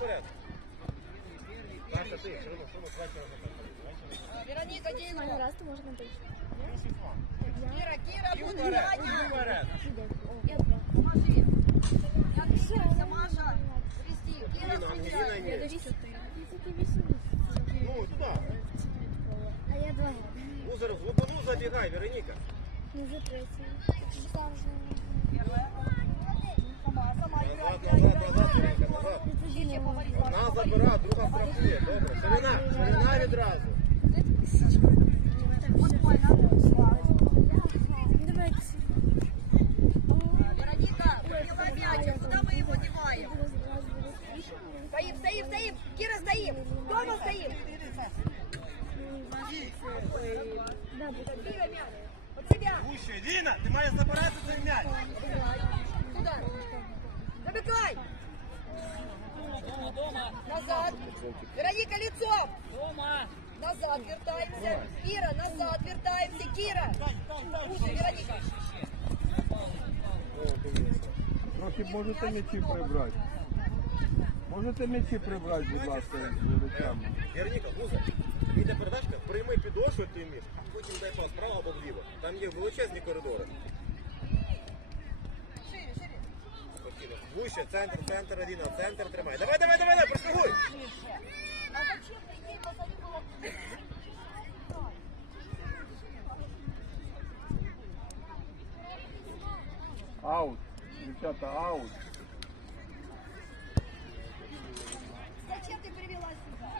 вперед. Наша, ти, все одно, все одно, два чоловіка. Вероніка, дійсно. Раз то можна бути. Кіра, Кіра, І буде вперед, і Аня. вперед. Я два. Поможи. Я дивлюся, Маша. Христі, Кіра, Ангеліна, Ангеліна, встречай. ні. Дивіться, тільки вісім. Ну, туди. А я два. Узор в глибину забігай, Вероніка. Не за третій. Сам же. Первая. Одна забира, друга страхує. Добре. Ширина, ширина відразу. Давайте. Вероніка, подняла мячик. Куда мы его деваем? Стоим, стоим, стоим. Кира, стоим. Дома стоим. Да, буде. Кира, мяч. Под себя. Гуще, Діна, ти маєш забирати цей м'яч. Туда. Забегай. Назад. Вероника, лицом. Назад вертаемся. Кира, назад вертаемся. Кира. Слушай, Вероника. Трохи можете м'ячі прибрати. Можете м'ячі прибрати, будь ласка, з руками. Вероніка, Гуза, йде передачка, прийми підошву, як ти вмієш, потім дай пас вправо або вліво. Там є величезні коридори. Спокійно. Вище, центр, центр, Адіна, центр тримай. Давай, давай, давай, давай, пристигуй. А зачем ты ей позови было? Аут. Дівчата, аут. Зачем ты привела сюда?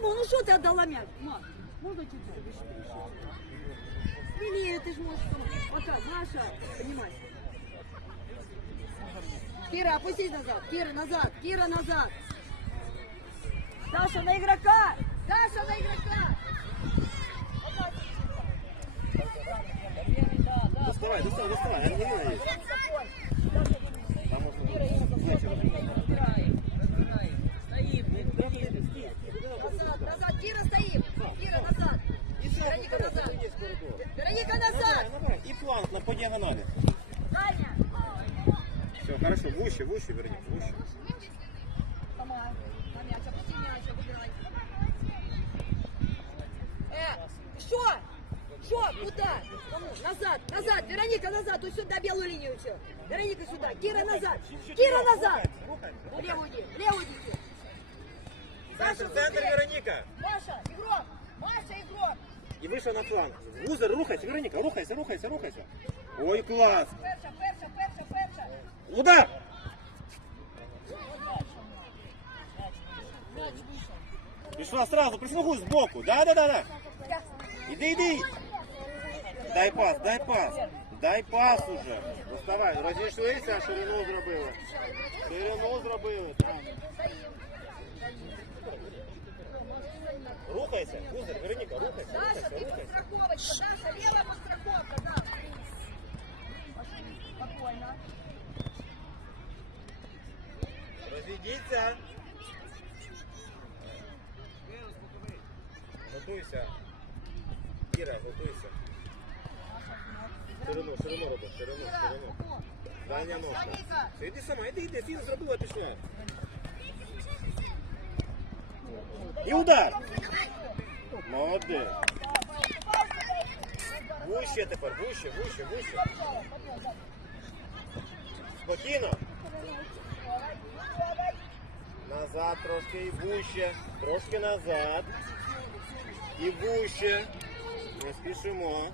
Тому, ну что ты отдала мяч? Ма, можно чуть-чуть? Смелее, ты ж можешь. Вот так, Маша, понимаешь. Кира, опустись назад. Кира, назад. Кира, назад. Даша на игрока. Даша на игрока. Доставай, доставай, доставай. Там можна коридор. Вероника, назад. Давай, давай. І фланг на по діагоналі. Таня. Все, хорошо, вище, вище, Вероніка, вище. Сама. На мяч, опусти мяч, обыграй. Э, что? Что? Куда? Кому? Назад, назад. Вероника, назад. Вот сюда белую линию все. Вероника сюда. Кира назад. Кира назад. Рухайся, В рухайся. левую иди, в левую иди. Центр, центр, Вероніка. Маша, игрок. Маша, игрок. І вийшов на фланг. Гузер, рухайся, Вероніка, рухайся, рухайся, рухайся. Ой, клас. Перша, перша, перша, перша. Удар! Мяч вышел. Пішла сразу, прислугуй збоку. Да, да, да, да. Іди, іди. Дай пас, дай пас. Дай пас уже. Доставай. Розійшлися, ширину зробили. Ширину зробили. так. Рухайся, Гузер, Вероніка, рухайся, Даша, рухайся, ты рухайся. подстраховочка. Даша, левая подстраховка, да. Пошли. Спокойно. Розійдіться. Готуйся. Кіра, готуйся. Ширину, ширину роби, ширину, Кира, ширину. вот. Дання ножка. Вероніка. Все, Іди сама, іди, іди, фін зробила, пішла. І удар. Молодець. Вище тепер, вище, вище, вище. Спокійно. Назад трошки і вище. Трошки назад. І вище. Не спішимо.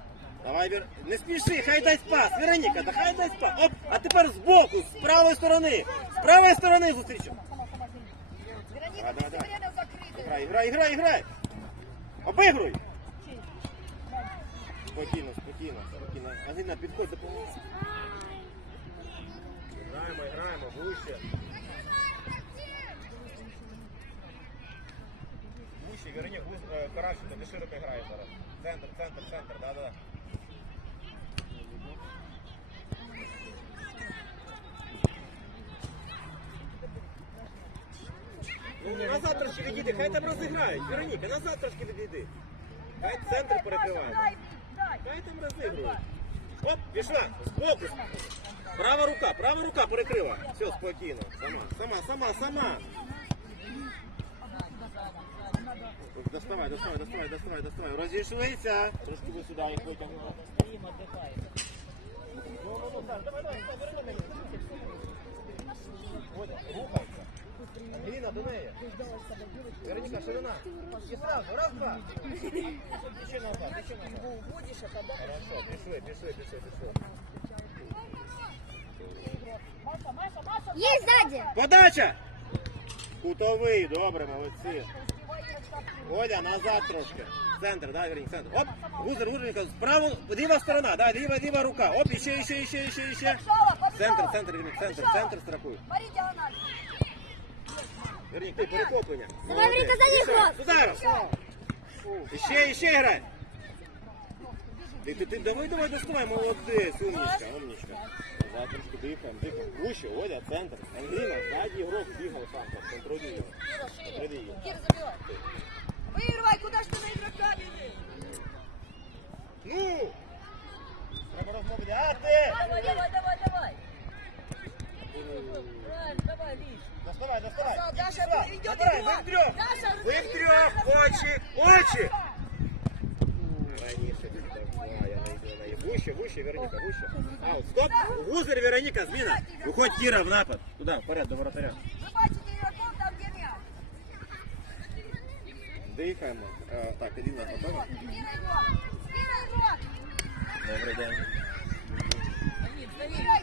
Давай, Вер... Не спіши, хай дасть пас. Вероніка, да хай дасть пас. Оп, а тепер збоку, з правої сторони. З правої сторони зустрічу. Вероника, Да, да, Грай, грай, грай, грай! Обигруй! Спокійно, спокійно, спокійно. Аліна, підходь, допомогти. Граємо, граємо, ближче. Гуще, верні, каракші, е, ти широко грає зараз. Центр, центр, центр, да-да-да. трошки відійди, хай там розіграють. Вероніка, назад трошки відійди. Хай центр перекриває. Дай, дай. Хай там розігрують. Оп, пішла, збоку. Права рука, права рука перекрила. Все, спокійно. Сама, сама, сама, сама. Доставай, доставай, доставай, доставай, доставай. Розійшлися. Трошки ви сюди їх витягнемо. Ну, ну, ну, так, давай, давай, поверни мені. Ось, рухайся. Ангеліна, до неї. Вероніка, ширина. І сразу, раз, два. Ще назад, ще назад. Будешь это, да? Хорошо, пішли, пішли, пішли, пішли. Есть сзади. Подача! Кутовий, добре, молодці. Оля, назад трошки. Центр, да, верні, центр. Оп, гузер, гузерника, справа, ліва сторона, да, ліва, ліва рука. Оп, іще, іще, іще, іще, іще. Центр, центр, Вернік, центр, центр страхуй. Смотри, диагональ. Вернік, ти перехоплення. Давай, Верніка, за них Молодець. Удар. Іще, іще грай. Ти, ти, ти, давай, давай, доставай, молодець, умничка, умничка. Назад трошки дихаємо, дихаємо. Вище, Оля, центр. Ангеліна, ззаді ігрок бігав сам, так, контролюй його. Кира, шире. Контролюй його. Кира, забивай. Вырывай, куда ж ты на игрока бежишь? Ну! Треба розмовляти. Давай, давай, давай, давай. Правильно, давай, Лиш. Доставай, доставай. Даша, Даша, Сюда. идет Забирай, игрок. ви втрьох. Даша, Ви разверни, втрьох. Даша, Очі, очі. Даша. Раніше ти давай, я найду на її. Вище, вище, Вероніка, вище. Аут, стоп. Гузер, Вероніка, зміна. Виходь, Кіра, в напад. Туди, вперед, до воротаря. Вы бачите игроков там, где мяч. Дихаємо. Е, Так, Еліна готова? Кира игрок. Кира игрок. Добрий день. Кира,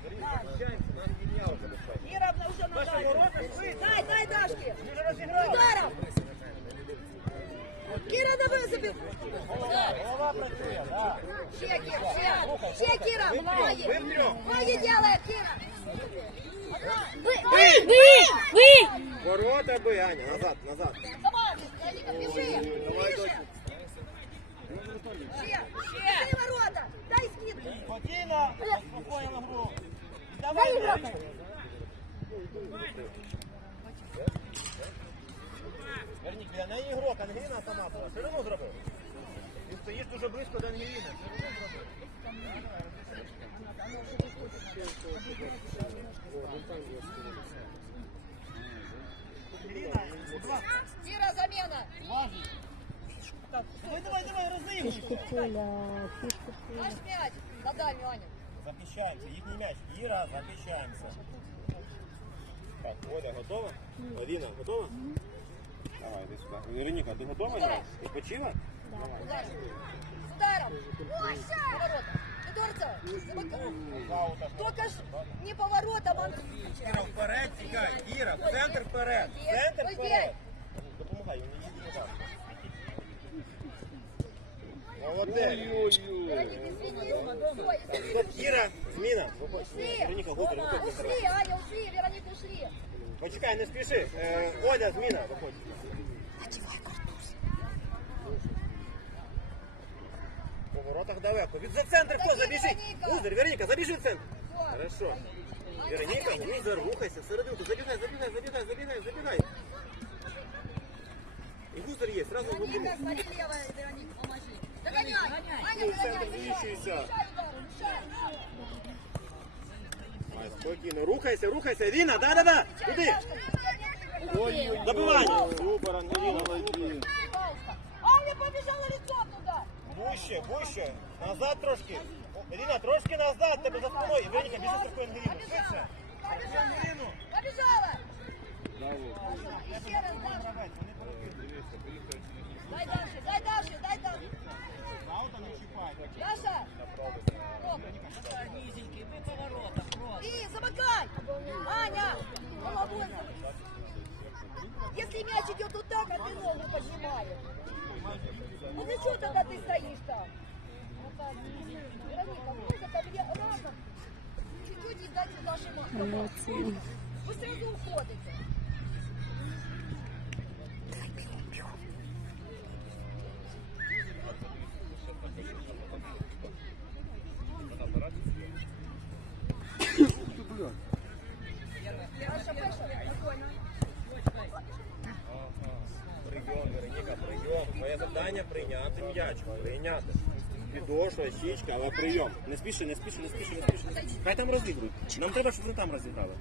могла достати. Вероніка, включаємося, нам геніал вже достати. Кира уже на Ваши ворота швидко. Дай, дай, Дашке. Ми вже розіграли. Ударом. Кира, давай забил. Голова працює, так. Ще, Кира, ще. Ще, Кира. Ви Ноги. втрьох. Ноги делает, Кира. Вы, вы, вы. Ворота би, Аня, назад, Дай игрока. Вернік, для неї ігрок, Ангеліна сама була. Ширину зробив. Ти стоїш дуже близько до Ангеліни. Ширину зробив. Ангеліна, будь ласка. Кира, замена. Так, давай, давай, давай, розігруй. Поля, фишка Наш мяч. На дальнюю, Аня. Захищаємося, їхній м'яч. Іра, захищаємося. Так, Оля, готова? Аліна, готова? Давай, іди сюди. Вероніка, ти готова? грати? Відпочила? Давай. Удар. С ударом. На ворота. Федорцева. замыкай. Только ж не поворотом, а... Іра, вперед тікай. Іра, в центр вперед. В Центр вперед. Молодець. Вероника, извини. Всё, извини. Стоп, Іра, зміна. Виходь. Ушли. Вероніка, готова, виходь. Ушли, Аня, ушли. Вероника, ушли. Почекай, не спіши. Е, Оля, зміна, виходь. По воротах далеко. Від за центр хто забіжить. Вероніка. Гузер, Вероніка, забіжи в центр. Всё. Хорошо. Вероніка, Гузер, рухайся, всерединку. Забігай, забігай, забігай, забігай, забігай. І Гузер є, сразу в Вероника, центр догоняй. зміщується. Мешай удару, мешай. Ай, Спокійно, рухайся, рухайся. Віна, да-да-да. Куди? Добивання. Супер, Ангеліна, молодець. Пожалуйста. Аня побежала лицом туда. Вище, вище. Назад трошки. О, Еліна, трошки назад, тебе за спиною. Вероніка, біжи такою Ангеліну. Швидше. Біжи Ангеліну. Побежала. Еще раз, Даша. Дай дальше, дай дальше, дай дальше. Даша. И замыкай. Аня. Головой. Если мяч идет вот так, а ты ногу поднимаешь. Ну чего тогда ты стоишь там? М'яч. Прийняти. Підошва, січка, але прийом. Не спіши, не спіши, не спіши, не спіши. Хай там розігрують. Нам треба, щоб вони там розіграли.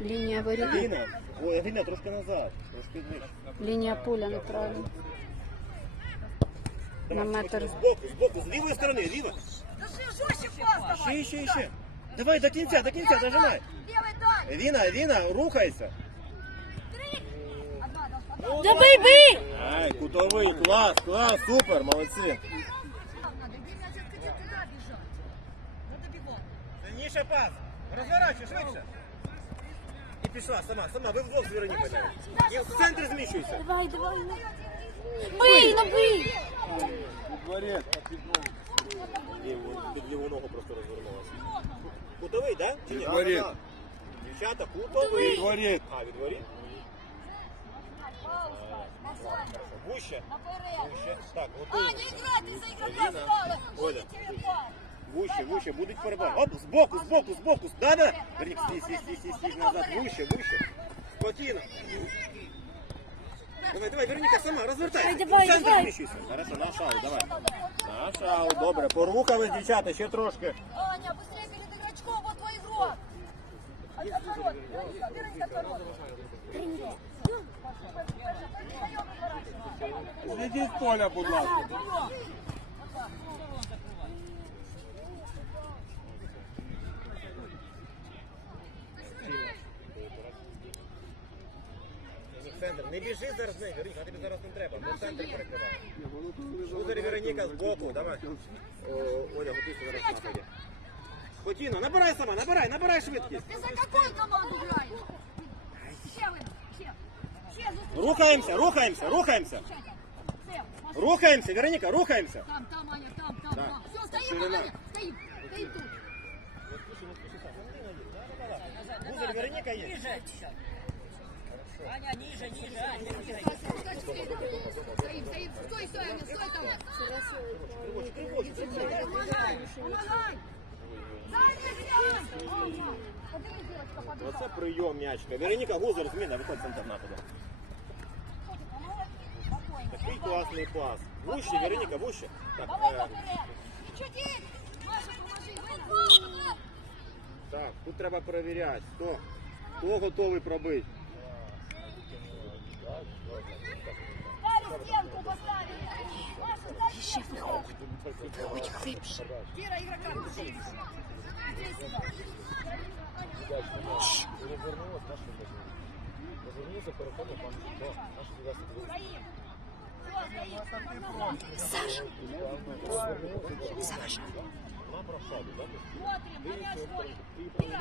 Лінія воріт. Ліна, ой, Ліна, трошки назад. Трошки нижче. Лінія поля неправильно. Давай, На метр. Збоку, збоку, з лівої сторони, ліва. Жестче пас давай. Ще, ще, ще. Давай до кінця, до кінця, дожимай. Дай. Віна, Віна, рухайся. Одна, да, одна. Забий, бий! Ай, кутовий, клас, клас, супер, молодці. Надо, где мяч откатил, туда бежать. Надо бегом. Сильніше пас. Розворачуй, швидше. І пішла сама, сама, ви вдвох з Веронікою. І в центр зміщуйся. Давай, давай. Бий, ну бий! Дворец. Ні, вон під ліву ногу просто розвернулася. Кутовий, так? Чи ні? Відворіт. Да-да-да. Дівчата, кутовий. Дворец. А, відворіт? Пауза. Назад. Вуще. Наперед. Вуще. Так, А, готуємо. не играй, ты за игрока Лина, стала. Оля. Будет тебе пас. Вуще, вуще, будуть перебав. Оп, збоку, збоку, збоку. Да-да. Вернік, стій, стій, стій, стій, стій, назад. Вуще, вуще. Спокійно. Давай, давай, Вероніка, сама, розвертайся. Давай, давай, В центр давай. зміщуйся. Хорошо, на шау, давай. На шау, добре. Порухались, дівчата, ще трошки. Аня, быстрее перед игрочком, вот твой игрок. Отворот. Вероника, Вероника, отворот. Зайдіть з поля, будь ласка. В центр. Не біжи зараз, не, Вероніка, тобі зараз не треба. Ми центр перекриваємо. Удар Вероніка збоку, давай. О, Оля, готуйся зараз в нападі. Спокійно, набирай сама, набирай, набирай швидкість. Ты за какую команду играешь? Все вы, все. Все, ну, Рухаємося, рухаємося, рухаємося. все. Рухаємося, Вероніка, рухаємося. Там, там, Аня, там, там, Да. там. Все, стоим, Ширина. Аня, стоим, стоим тут. Гузель, Вероніка є. Стоим, стоим, стой, стой, Аня, стой там. Помогай, помогай. Сзади, Аня. Аня. Подожди, девочка, подожди. Оце прийом м'ячка. Вероніка, Гузель, зміна, виходь в центр нападу. Такий класний пас. Вуще, Вероніка, вуще. Так, Давай е, наперед. Чудик. Маша, поможи. Вынь. так, тут треба перевіряти. Хто? Хто готовий пробити? Парень стенку поставили. Маша, дай глибше. смотрим. Кира.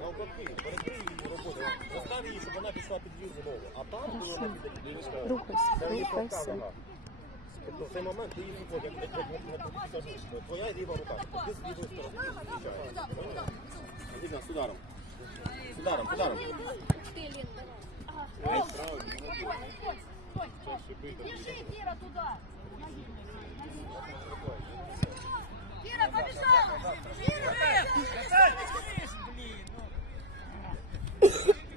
Навпаки, перекрий її роботу. Застав її, щоб вона пішла під ліву ногу. А там було на підліву Рухайся, Це її слабка рухайся. нога. Тобто в цей момент ти її виходиш, як, як, як, як, як, як, твоя ліва рука. Ти з лівої сторони зустрічаєш. Видно, з ударом. З ударом, з ударом. Ай, правильно. Стой, стой, стой. Держи, Кира, туда. Кира, побежала. Кира!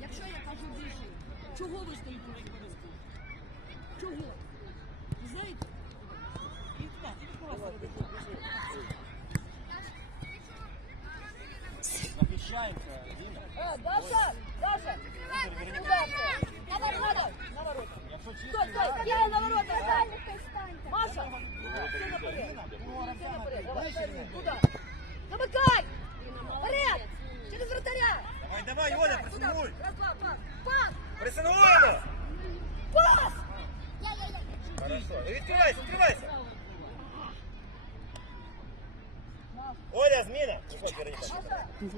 Якщо я кажу біжи, чого ви стоїте? Чого? Не знаєте? Э, Даша, Даша,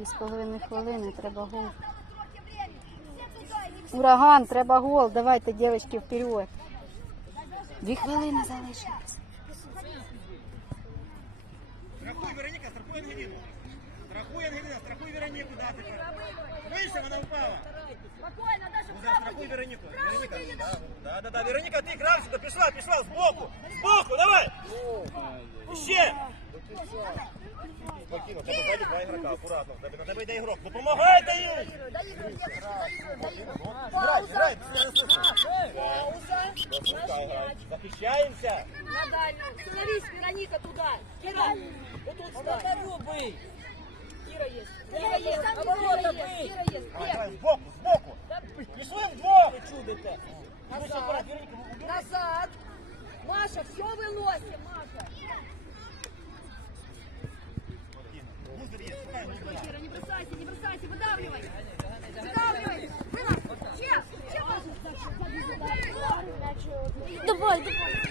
2,5 хвилини, треба гол. Ураган, треба гол. Давайте, дівчатки, вперед. Дві хвилини залишилось. Страхуй, Вероніка, страхуй Ангеліну. Страхуй Ангеліна, страхуй Вероніку, да, тепер. Вийшла, вона впала. Спокійно, даже вправо. Ну, страхуй Вероніку. Вероніка, ну, ну, да, да, да, Вероніка, ти грався, да пішла, пішла, збоку, збоку, давай. Ще. Спокійно, в тебе ззаді два ігрока, акуратно. В тебе- На тебе йде ігрок. Допомагайте їм. Доигрывай, девочки, доигрывай. Грай, грай. Пауза. Запускай, грай. Захищаємося. На дальнюю. Становись, Вероника, туда. Кира, вот тут встань. Кира есть. Кира есть. Оборота есть. Кира есть. Грай, Лев. грай, збоку, збоку. Пішли вдвох. Ви чудите. Вище, акурат, Вероніка, убери. Назад. Маша, все выносим, Маша. Кира, не бросайся, не бросайся, выдавливай. Выдавливай. Вынос. Че? Че, Давай, давай.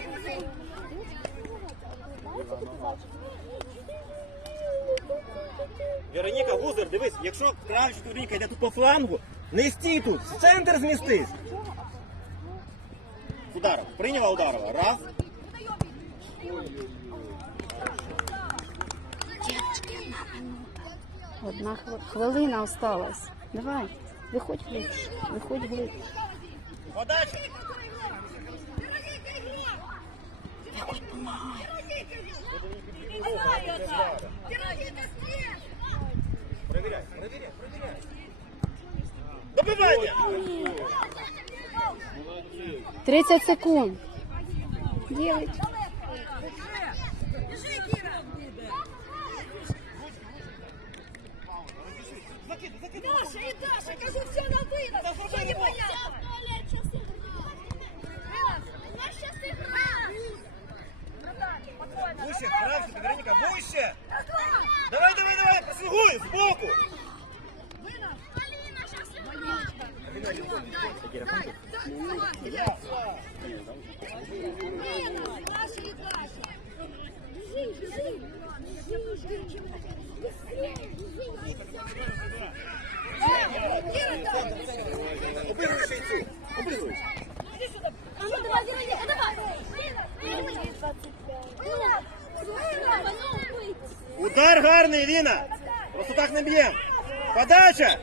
Вероніка, лузер, дивись, якщо кравчик Вероніка йде тут по флангу, не стій тут, в центр змістись. Ударов, прийняла Ударова. Раз. Одна хвилина осталась. Давай, виходь глибше, виходь глибше. Подача! Виходь, помагай. Проверяй, проверяй, проверяй. Добивання! 30 секунд. 9. Даша и Даша, кажу, все на вынос. Что непонятно? Вище, кравчик, Вероніка, вище! Давай, давай, давай, просвигуй, збоку! Обігруй ще й цю. Обігруй. А ну давай, Вероника, давай. Удар гарний, Ліна! Просто так не б'ємо. Подача!